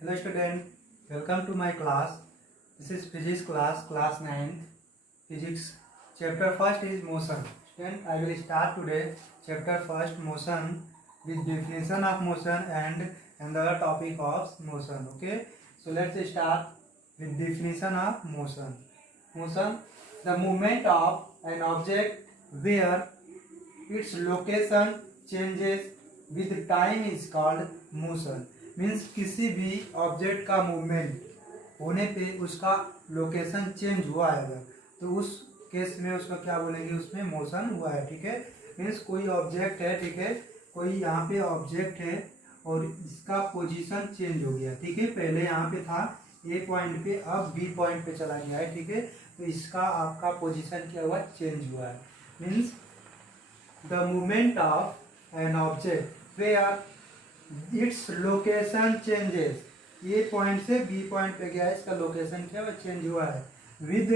Hello student, welcome to my class. This is physics class 9th. Physics chapter first is motion. Student, I will start today chapter first motion with definition of motion and another topic of motion. Okay, so let's start with definition of motion. Motion, the movement of an object where its location changes with time is called motion. Means किसी भी object का movement होने पे उसका location change हुआ है अगर, तो उस केस में उसका क्या बोलेंगे, उसमें मोशन हुआ है. ठीक है, मीन्स कोई ऑब्जेक्ट है, ठीक है, कोई यहाँ पे ऑब्जेक्ट है और इसका पोजीशन चेंज हो गया. ठीक है, पहले यहाँ पे था ए पॉइंट पे, अब बी पॉइंट पे चला गया है. ठीक है, तो इसका आपका पोजीशन क्या हुआ, चेंज हुआ है. Means the movement of an object where its location changes, A point से बी पॉइंट पे गया है, इसका लोकेशन क्या हुआ, चेंज हुआ है विद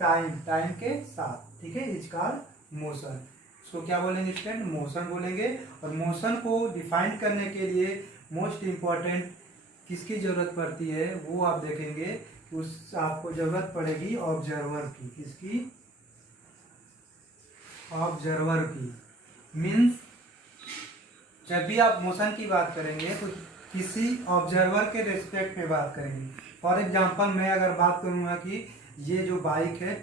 टाइम, टाइम के साथ. ठीक है, इट्स कॉल्ड मोशन. इसको क्या बोलेंगे स्टूडेंट, मोशन बोलेंगे. और मोशन को डिफाइन करने के लिए मोस्ट इम्पॉर्टेंट किसकी जरूरत पड़ती है वो आप देखेंगे. उस आपको जरूरत पड़ेगी ऑब्जर्वर की. किसकी, ऑब्जर्वर की. मीन्स जब भी आप मोशन की बात करेंगे तो किसी ऑब्जर्वर के रेस्पेक्ट में बात करेंगे. फॉर एग्जांपल मैं अगर बात करूंगा कि ये जो बाइक है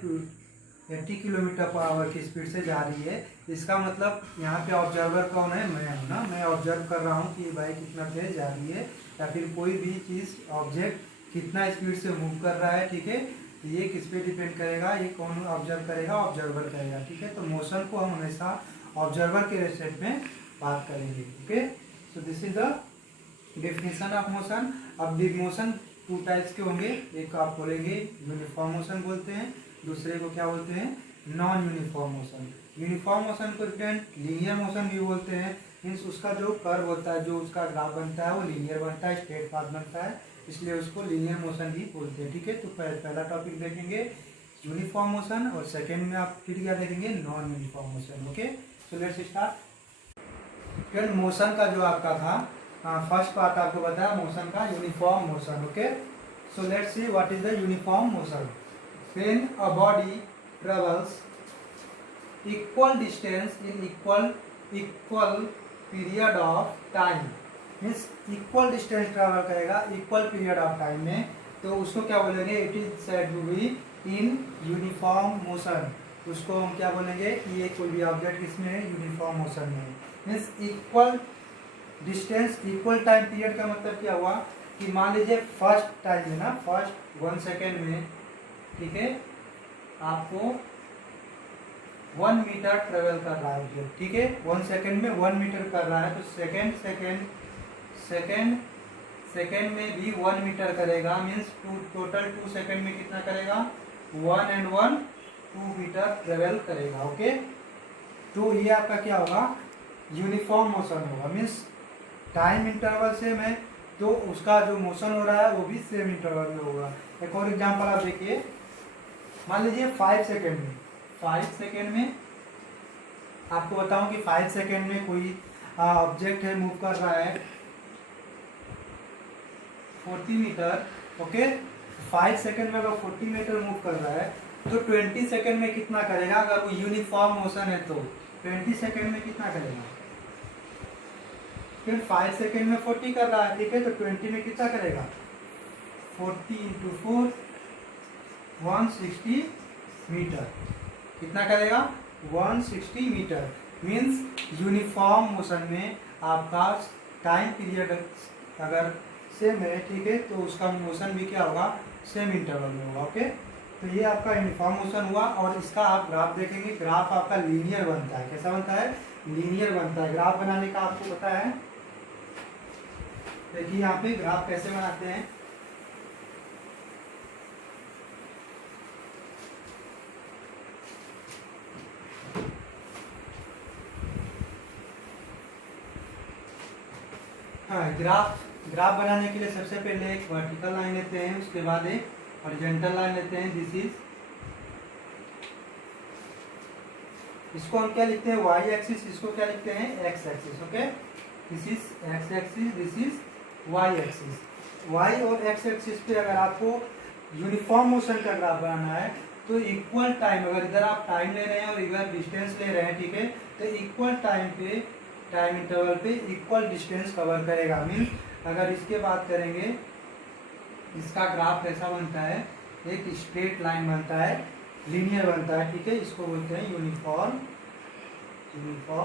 80 किलोमीटर पर आवर की स्पीड से जा रही है, इसका मतलब यहाँ पे ऑब्जर्वर कौन है, मैं हूँ ना. मैं ऑब्जर्व कर रहा हूँ कि ये बाइक कितना तेज जा रही है, या फिर कोई भी चीज़ ऑब्जेक्ट कितना स्पीड से मूव कर रहा है. ठीक है, ये किस पे डिपेंड करेगा, ये कौन ऑब्जर्व करेगा, ऑब्जर्वर करेगा. ठीक है, तो मोशन को हम हमेशा ऑब्जर्वर के रेस्पेक्ट में बात करेंगे. Okay, so this is the definition of motion. अब मोशन टू टाइप्स के होंगे. एक आप बोलेंगे यूनिफॉर्म मोशन बोलते हैं, दूसरे को क्या बोलते हैं, non uniform motion. Uniform motion को स्टूडेंट लीनियर मोशन भी बोलते हैं. मीन्स उसका जो कर्व होता है, जो उसका ग्राफ बनता है वो लीनियर बनता है, स्ट्रेट पाथ बनता है, इसलिए उसको लीनियर मोशन भी बोलते हैं. ठीक है, तो पहला टॉपिक देखेंगे यूनिफॉर्म मोशन और सेकेंड में आप फिर क्या देखेंगे, non uniform motion. Okay, so let's start. फिर मोशन का जो आपका था फर्स्ट पार्ट आपको बताया मोशन का, uniform motion. Okay, so let's see what is the uniform motion. When a body travels equal distance in equal period of time, means equal distance travel करेगा equal period of time में, तो उसको क्या बोलेंगे, it is said to be in uniform motion. उसको हम क्या बोलेंगे कि ये कोई भी ऑब्जेक्ट किसमें है, यूनिफॉर्म मोशन में. Means equal distance equal time period का मतलब क्या हुआ कि मान लीजिए फर्स्ट टाइम में ना, फर्स्ट 1 सेकेंड में, ठीक है, आपको 1 मीटर ट्रेवल कर रहा है. ठीक है, 1 सेकेंड में 1 मीटर कर रहा है, तो सेकेंड में भी 1 मीटर करेगा. मीन्स टोटल 2 सेकेंड में कितना करेगा, 1 and 1 2 मीटर ट्रेवल करेगा. ओके, तो ये आपका क्या होगा, यूनिफॉर्म मोशन होगा. मीन्स टाइम इंटरवल सेम है, तो उसका जो मोशन हो रहा है वो भी सेम इंटरवल में होगा. एक और एग्जांपल आप देखिए, मान लीजिए 5 सेकेंड में आपको बताऊं कि 5 सेकेंड में कोई ऑब्जेक्ट है, मूव कर रहा है 40 मीटर. ओके, 5 सेकेंड में अगर 40 मीटर मूव कर रहा है तो 20 सेकेंड में कितना करेगा, अगर वो यूनिफॉर्म मोशन है तो 20 सेकेंड में कितना करेगा. फिर 5 सेकेंड में 40 कर रहा है, ठीक है, तो 20 में कितना करेगा, 40 into 4 160 मीटर. कितना करेगा, 160 मीटर. मीन्स यूनिफॉर्म मोशन में आपका टाइम पीरियड अगर सेम है, ठीक है, तो उसका मोशन भी क्या होगा, सेम इंटरवल में होगा. ओके, तो ये आपका यूनिफॉर्म मोशन हुआ. और इसका आप ग्राफ देखेंगे, ग्राफ आपका लीनियर बनता है. कैसा बनता है, लीनियर बनता है. ग्राफ बनाने का आपको पता है, देखिए यहाँ पे ग्राफ कैसे बनाते हैं. हाँ, ग्राफ बनाने के लिए सबसे पहले एक वर्टिकल लाइन लेते हैं, उसके बाद एक हॉरिजॉन्टल लाइन लेते हैं. दिस इज, इसको हम क्या लिखते हैं, वाई एक्सिस. इसको क्या लिखते हैं, X axis. Okay, this is X axis, this is Y axis. Y और एक्स एक्सिस पे अगर आपको यूनिफॉर्म मोशन का ग्राफ बनाना है तो इक्वल टाइम, अगर इधर आप टाइम ले रहे हैं और इधर डिस्टेंस ले रहे हैं, ठीक है, तो इक्वल टाइम पे, टाइम इंटरवल पे इक्वल डिस्टेंस कवर करेगा। मीन्स अगर इसके बात करेंगे, इसका ग्राफ कैसा बनता है, एक स्ट्रेट लाइन बनता है, लीनियर बनता है, ठीक है, इसको बोलते हैं यूनिफॉर्म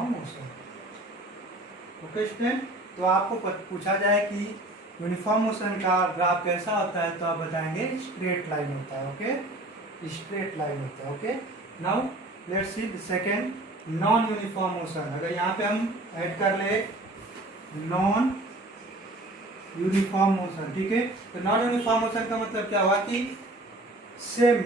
मोशन। ओके स्टूडेंट, तो आपको पूछा जाए कि यूनिफॉर्म मोशन का ग्राफ कैसा होता है तो आप बताएंगे स्ट्रेट लाइन होता है। ओके, स्ट्रेट लाइन होता है। Okay, now let's see the second, non uniform motion. अगर यहाँ पे हम ऐड कर ले नॉन यूनिफॉर्म मोशन, ठीक है, तो नॉन यूनिफॉर्म मोशन का मतलब क्या हुआ कि सेम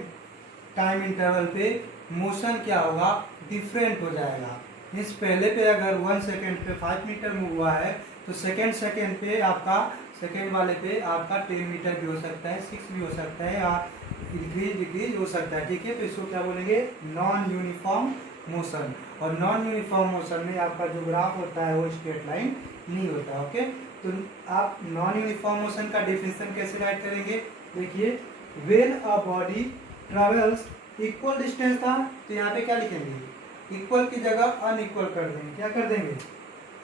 टाइम इंटरवल पे मोशन क्या होगा, डिफरेंट हो जाएगा। मीन्स पहले पे अगर 1 सेकेंड पे 5 मीटर मूव हुआ है तो सेकेंड पे आपका, सेकेंड वाले पे आपका 10 मीटर भी हो सकता है, 6 भी हो सकता है, या डिक्रीज हो सकता है, ठीक है। तो इसको क्या बोलेंगे, नॉन यूनिफॉर्म मोशन। और नॉन यूनिफॉर्म मोशन में आपका जो ग्राफ होता है वो स्ट्रेट लाइन नहीं होता। ओके, तो आप नॉन यूनिफॉर्म मोशन का डेफिनेशन कैसे राइट करेंगे, देखिए, when a body travels equal distance था तो यहाँ पे क्या लिखेंगे, इक्वल की जगह अनइक्वल कर देंगे, क्या कर देंगे,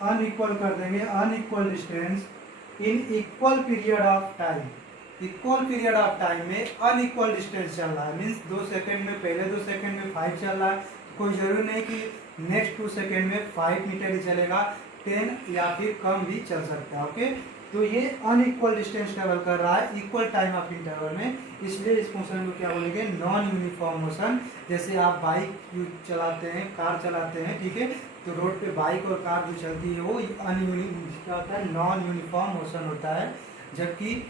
अनइक्वल कर देंगे, unequal distance in equal period of time. Equal period of time में अनइक्वल डिस्टेंस चल रहा है, मीन्स 2 सेकेंड में, पहले 2 सेकेंड में 5 चल रहा है, कोई जरूरी नहीं कि नेक्स्ट 2 सेकेंड में 5 मीटर ही चलेगा, 10 या फिर कम भी चल सकता है। ओके, तो ये अनइक्वल डिस्टेंस ट्रेवल कर रहा है इक्वल टाइम ऑफ इंटरवल में, इसलिए इस मोशन को क्या बोलेंगे, नॉन यूनिफॉर्म मोशन। जैसे आप बाइक चलाते हैं, कार चलाते हैं, ठीक है, तो रोड पे बाइक और कार जो चलती है वो क्या होता है, नॉन यूनिफॉर्म मोशन होता है। जबकि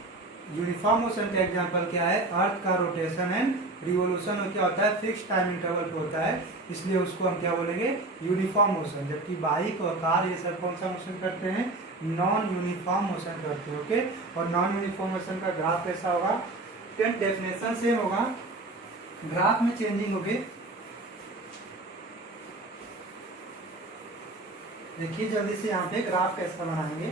यूनिफॉर्म मोशन का एग्जांपल क्या है, अर्थ का रोटेशन एंड रिवोल्यूशन क्या होता है, फिक्स टाइम इंटरवल पे होता है, इसलिए उसको हम क्या बोलेंगे, यूनिफॉर्म मोशन। जबकि बाइक और कार ये सब कौन सा मोशन करते हैं, नॉन यूनिफॉर्म मोशन करते हैं। ओके, और नॉन यूनिफॉर्म मोशन का ग्राफ कैसा होगा, डेफिनेशन सेम होगा, ग्राफ में चेंजिंग होगी। देखिए जल्दी से यहाँ पे ग्राफ कैसा बनाएंगे,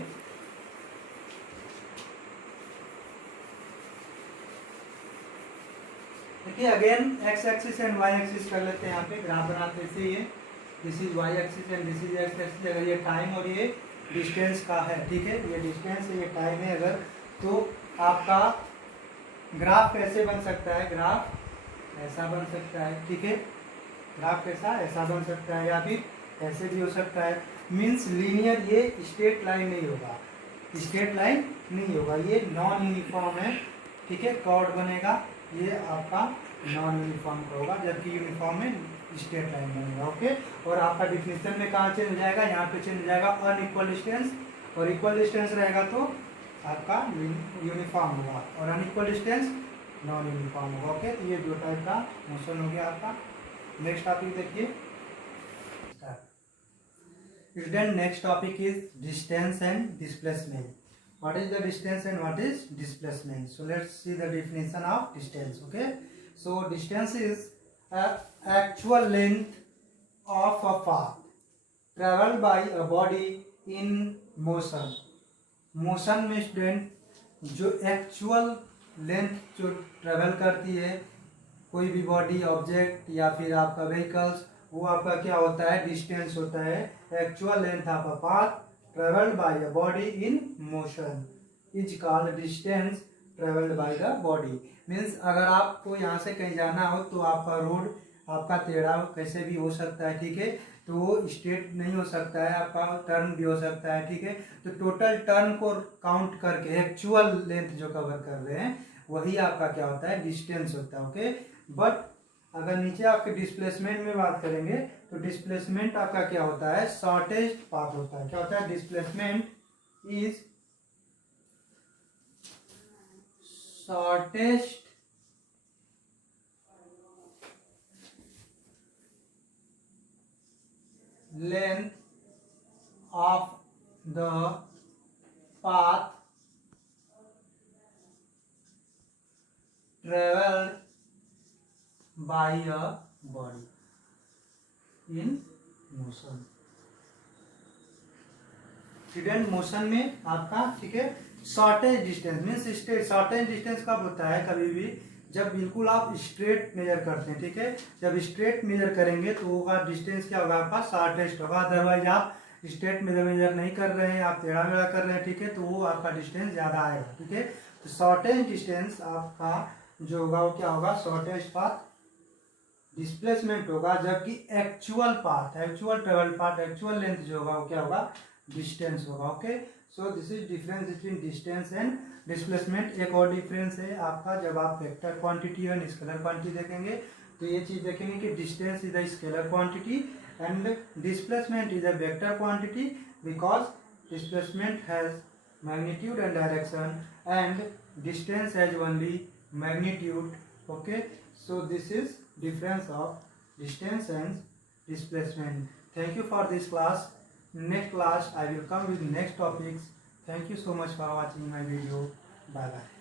देखिए again X axis and Y axis कर लेते हैं। यहाँ पे ग्राफ बनाते से ये this is Y axis and this is X axis. अगर ये टाइम और ये डिस्टेंस का है, ठीक है, ये डिस्टेंस है, ये टाइम है, अगर तो आपका ग्राफ कैसे बन सकता है, ग्राफ ऐसा बन सकता है, ठीक है, ग्राफ कैसा, ऐसा बन सकता है, या फिर ऐसे भी हो सकता है। मीन्स लीनियर, ये स्ट्रेट लाइन नहीं होगा, स्ट्रेट लाइन नहीं होगा, ये नॉन यूनिफॉर्म है, ठीक है, कर्व बनेगा, ये आपका नॉन यूनिफॉर्म का होगा, जबकि यूनिफॉर्म में स्ट्रेट लाइन बनेगा। ओके, और आपका डिफिनेशन में कहाँ चेंज हो जाएगा, यहाँ पे चेंज हो जाएगा अनइक्वल डिस्टेंस, और इक्वल डिस्टेंस रहेगा तो आपका यूनिफॉर्म होगा, और अनइक्वल डिस्टेंस नॉन यूनिफॉर्म होगा। ओके, तो ये दो टाइप का मोशन हो गया आपका। नेक्स्ट टॉपिक देखिए, student, next topic is distance and displacement. What is the distance and what is displacement? So let's see the definition of distance. Okay, so distance is actual length of a path traveled by a body in motion. Motion में student जो actual length जो travel करती है कोई भी body, object या फिर आपका व्हीकल्स, वो आपका क्या होता है, डिस्टेंस होता है। Actual length of a path traveled by a body in motion is called distance traveled by the body। Means अगर आपको यहाँ से कहीं जाना हो तो आपका रोड आपका टेढ़ा कैसे भी हो सकता है, ठीक है, तो वो स्ट्रेट नहीं हो सकता है, आपका टर्न भी हो सकता है, ठीक है। तो टोटल टर्न को काउंट करके एक्चुअल लेंथ जो कवर कर रहे हैं वही आपका क्या होता है, डिस्टेंस होता है। ओके, बट अगर नीचे आपके डिस्प्लेसमेंट में बात करेंगे तो डिस्प्लेसमेंट आपका क्या होता है, शॉर्टेस्ट पाथ होता है। क्या होता है, displacement is shortest length of the path travelled by a body in motion। Student motion में आपका, ठीक है, shortage distance means straight. Shortage distance कब होता है? कभी भी जब बिल्कुल आप स्ट्रेट मेजर करते हैं, ठीक है, जब स्ट्रेट मेजर करेंगे तो होगा डिस्टेंस क्या होगा आपका? शॉर्टेस्ट होगा। अदरवाइज आप स्ट्रेट मेजर नहीं कर रहे हैं, आप टेढ़ा मेढ़ा कर रहे हैं, ठीक है, तो वो आपका डिस्टेंस ज़्यादा आएगा, ठीक है। तो शॉर्टेज डिस्टेंस आपका जो होगा वो क्या होगा? शॉर्टेस्ट पाथ डिस्प्लेसमेंट होगा, जबकि actual path, actual travel path, actual length जो होगा वो क्या होगा? डिस्टेंस होगा। Okay, so this is difference between distance and displacement. एक और डिफरेंस है आपका, जब आप वेक्टर क्वांटिटी और स्केलर क्वांटिटी देखेंगे तो ये चीज देखेंगे कि distance is a scalar quantity and displacement is a vector quantity, because displacement has magnitude and direction and distance has only magnitude. Okay, so this is difference of distance and displacement. Thank you for this class. Next class I will come with next topics. Thank you so much for watching my video. Bye bye.